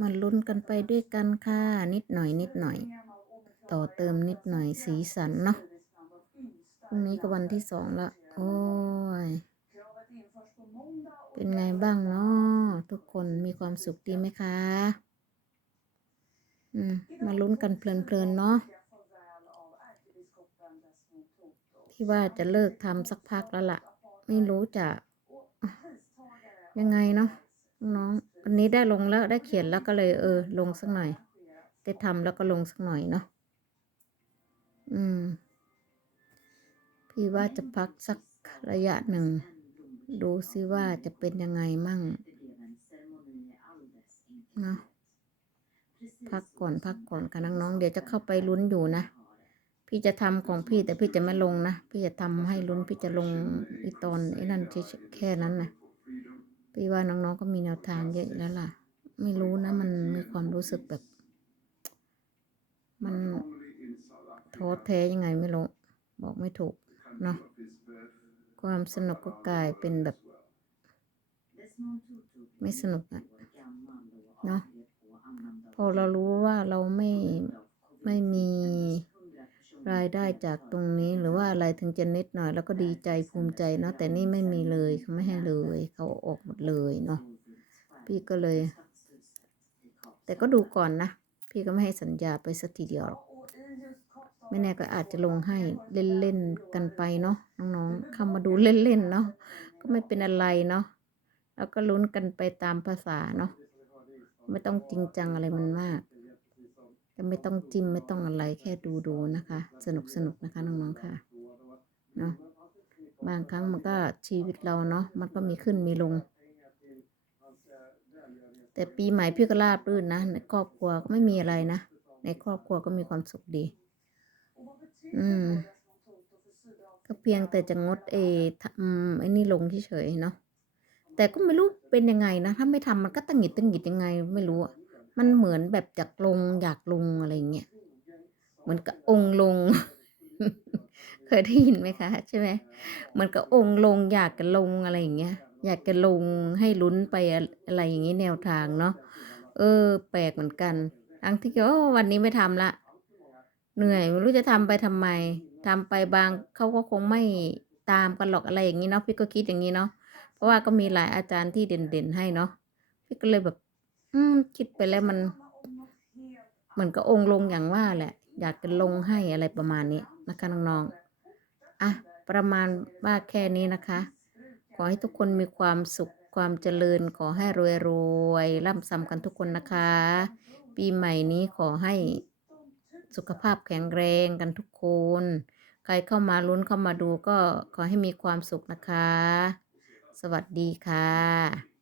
มาลุ้นกันไปด้วยกันค่ะ นิดหน่อยนิดหน่อย ต่อเติมนิดหน่อยสีสันเนาะพรุ่งนี้ก็วันที่สองละโอ้ย เป็นไงบ้างเนาะทุกคนมีความสุขดีไหมคะอืมมาลุ้นกันเพลินๆเนาะที่ว่าจะเลิกทำสักพักแล้วล่ะ ไม่รู้จะ ยังไงเนาะน้อง วันนี้ได้ลงแล้วได้เขียนแล้วก็เลยเออ ลงสักหน่อยได้ทำแล้วก็ลงสักหน่อยเนาะอืม พี่ว่าจะพักสักระยะหนึ่ง ดูซิว่าจะเป็นยังไงมั่งเนาะพักก่อนพักก่อนค่ะน้องๆเดี๋ยวจะเข้าไปลุ้นอยู่นะ พี่จะทำของพี่แต่พี่จะไม่ลงนะ พี่จะทำให้ลุ้นพี่จะลงอีตอนไอ้นั่นแค่นั้นนะ พี่ว่าน้องๆก็มีแนวทางเยอะแล้วล่ะ ไม่รู้นะ มันมีความรู้สึกแบบ มันท้อแท้ยังไงไม่รู้ บอกไม่ถูกเนาะความสนุกก็กลายเป็นแบบ ไม่สนุกอะเนาะพอเรารู้ว่าเราไม่ไม่มี รายได้จากตรงนี้หรือว่าอะไรถึงจะนิดหน่อย แล้วก็ดีใจภูมิใจเนาะแต่นี่ไม่มีเลยเขาไม่ให้เลยเขาออกหมดเลยเนาะพี่ก็เลย แต่ก็ดูก่อนนะ พี่ก็ไม่ให้สัญญาไปสักทีเดียวหรอกไม่แน่ก็อาจจะลงให้เล่นๆกันไปเนาะน้องๆเข้ามาดูเล่นๆเนาะก็ไม่เป็นอะไรเนาะแล้วก็ลุ้นกันไปตามภาษาเนาะไม่ต้องจริงจังอะไรมันมาก ก็ไม่ต้องจิ้มไม่ต้องอะไรแค่ดูดูๆนะคะ สนุกสนุกนะคะน้องๆค่ะเนาะบางครั้งมันก็ชีวิตเราเนาะมันก็มีขึ้นมีลง แต่ปีใหม่พี่ก็ราบรื่นนะในครอบครัวก็ไม่มีอะไรนะในครอบครัวก็มีความสุขดี อืม ก็เพียงแต่จะงดเอทำไอ้นี่ลงเฉยๆเนาะแต่ก็ไม่รู้เป็นยังไงนะ ถ้าไม่ทำมันก็ตังหงิดตังหงิดยังไง ไม่รู้อะ มันเหมือนแบบอยากลงอยากลงอะไรเงี้ยเหมือนกับองค์ลง เคยได้ยินไหมคะ ใช่ไหมเหมือนกับองค์ลงอยากจะลงอะไรอย่างเงี้ย อยากจะลงให้ลุ้นไปอะไรอย่างงี้แนวทางเนาะเออ แปลกเหมือนกันทั้งที่ก็วันนี้ไม่ทำละ เหนื่อยไม่รู้จะทำไปทำไมทำไปบางเขาก็คงไม่ตามกันหรอกอะไรอย่างนี้เนาะพี่ก็คิดอย่างนี้เนาะเพราะว่าก็มีหลายอาจารย์ที่เด่นๆให้เนาะพี่ก็เลยแบบ อืมคิดไปแล้วมันเหมือนกับองค์ลงอย่างว่าแหละ อยากจะลงให้อะไรประมาณนี้นะคะน้องๆอะประมาณว่าแค่นี้นะคะ ขอให้ทุกคนมีความสุขความเจริญ ขอให้รวยๆร่ำซ้ำกันทุกคนนะคะ ปีใหม่นี้ขอให้สุขภาพแข็งแรงกันทุกคน ใครเข้ามาลุ้นเข้ามาดูก็ขอให้มีความสุขนะคะ สวัสดีค่ะ